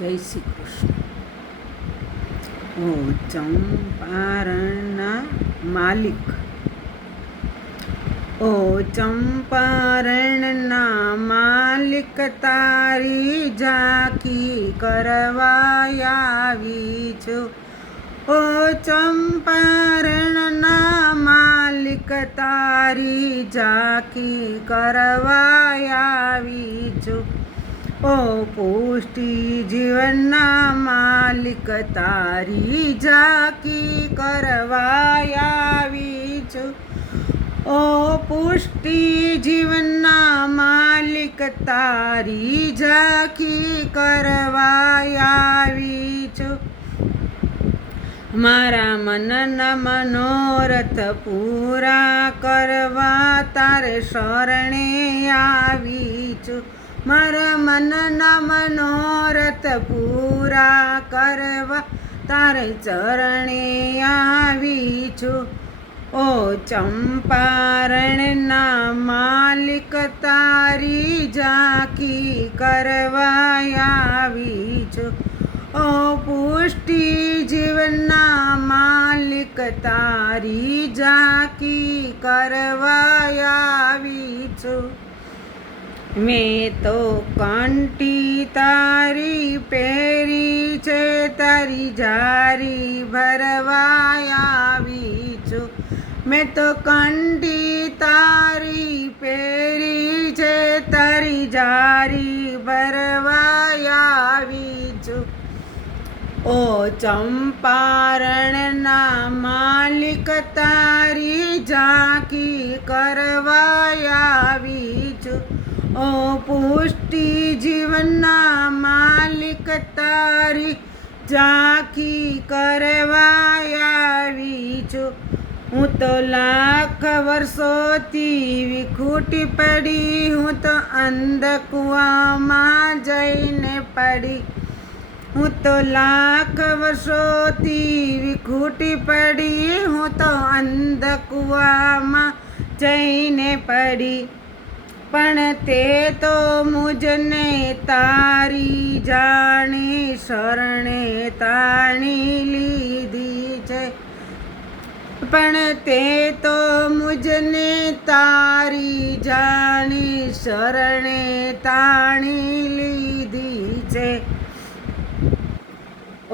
જય શ્રી કૃષ્ણ. ઓ ચંપારણના માલિક, ઓ ચંપારણના માલિક, તારી ઝાંખી કરવા આવી છું. ઓ ચંપારણના માલિક, તારી ઝાંખી કરવા આવી છું. ઓ પુષ્ટિ જીવનના માલિક, તારી ઝાંખી કરવા આવી છું. ઓ પુષ્ટિ જીવનના માલિક, તારી ઝાંખી કરવા આવી છું. મારા મનના મનોરથ પૂરા કરવા તારે શરણે આવી છું. મારા મનના મનોરથ પૂરા કરવા તારે ચરણે આવી છું. ઓ ચંપારણના માલિક, તારી ઝાંખી કરવા આવી છું. ઓ પુષ્ટિ જીવનના માલિક, તારી ઝાંખી કરવા આવી છું. મેં તો કંઠી તારી પહેરી છે, તારી જારી ભરવા આવી છું. મેં તો કંઠી તારી પહેરી છે, તારી જારી ભરવા આવી છું. ઓ ચંપારણના માલિક, તારી ઝાંખી કરવા આવી છું. ઓ પુષ્ટિ જીવનના માલિક, તારી ઝાંખી કરવા આવી છું. હું તો લાખ વર્ષોથી વિખૂટી પડી, હું તો અંધકૂવામાં જઈને પડી. હું તો લાખ વર્ષોથી વિખૂટી પડી, હું તો અંધકૂવામાં જઈને પડી. પણ તે તો મુજને તારી જાણી શરણે તાણી લીધી છે. પણ તે તો મુજને તારી જાણી શરણે તાણી લીધી છે.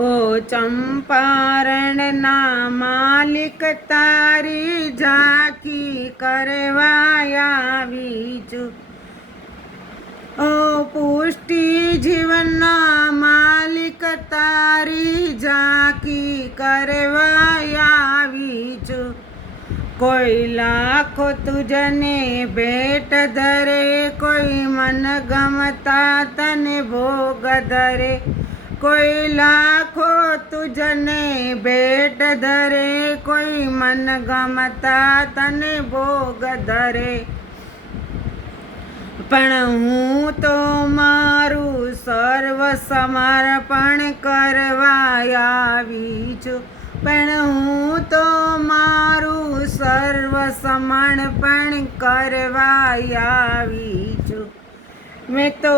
ઓ ચંપારણના માલિક, તારી ઝાંખી કરવા આવી છું. ઓ પુષ્ટિ જીવનના માલિક, તારી ઝાંખી કરવા આવી છું. કોઈ લાખો તુજને ભેટ ધરે, કોઈ મન ગમતા તને ભોગ ધરે. કોઈ લાખો તુજને ભેટ ધરે, કોઈ મન ગમતા તને ભોગ ધરે. પણ હું તો મારું સર્વ સમર્પણ કરવા આવી છું. પણ હું તો મારું સર્વ સમર્પણ કરવા આવી છું. મેં તો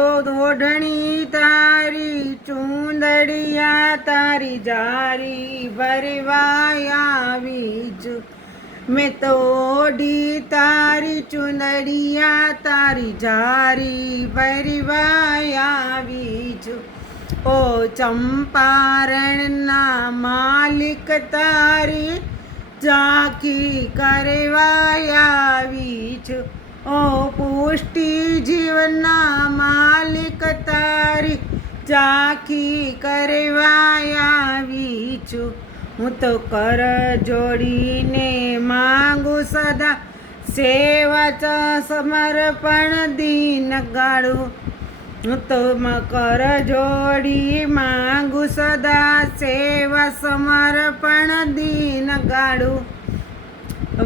ઓઢણી તારી, ચૂંદડિયા તારી જારી ભરવા આવી છું. મેં તો ઓઢી તારી ચૂંદડિયા તારી જારી ભરવા આવી છું. ઓ ચંપારણના માલિક, તારી ઝાંખી કરવા આવી છું. ઓ પુષ્ટિ જીવનના માલિક, તારી ઝાંખી કરવા આવી છું. હું તો કર જોડીને માંગુ સદા સેવા સમર્પણ દીન ગાળું. હું તો કર જોડી માંગુ સદા સેવા સમર્પણ દીન ગાળું.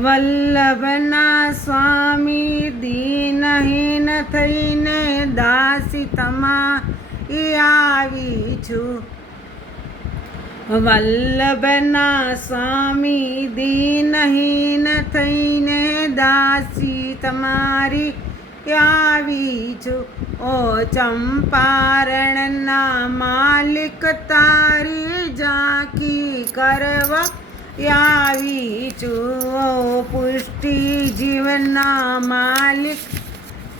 વલ્લભના સ્વામી દીનહીન થઈને દાસી તમારી આવી છું. વલ્લભના સ્વામી દીનહીન થઈને દાસી તમારી આવી છું. ઓ ચંપારણના માલિક તારી ઝાંખી કરવા આવી છું. ઓ પુષ્ટિ જીવનના માલિક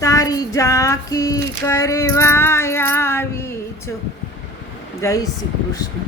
તારી ઝાંખી કરવા આવી છું. જય શ્રી કૃષ્ણ.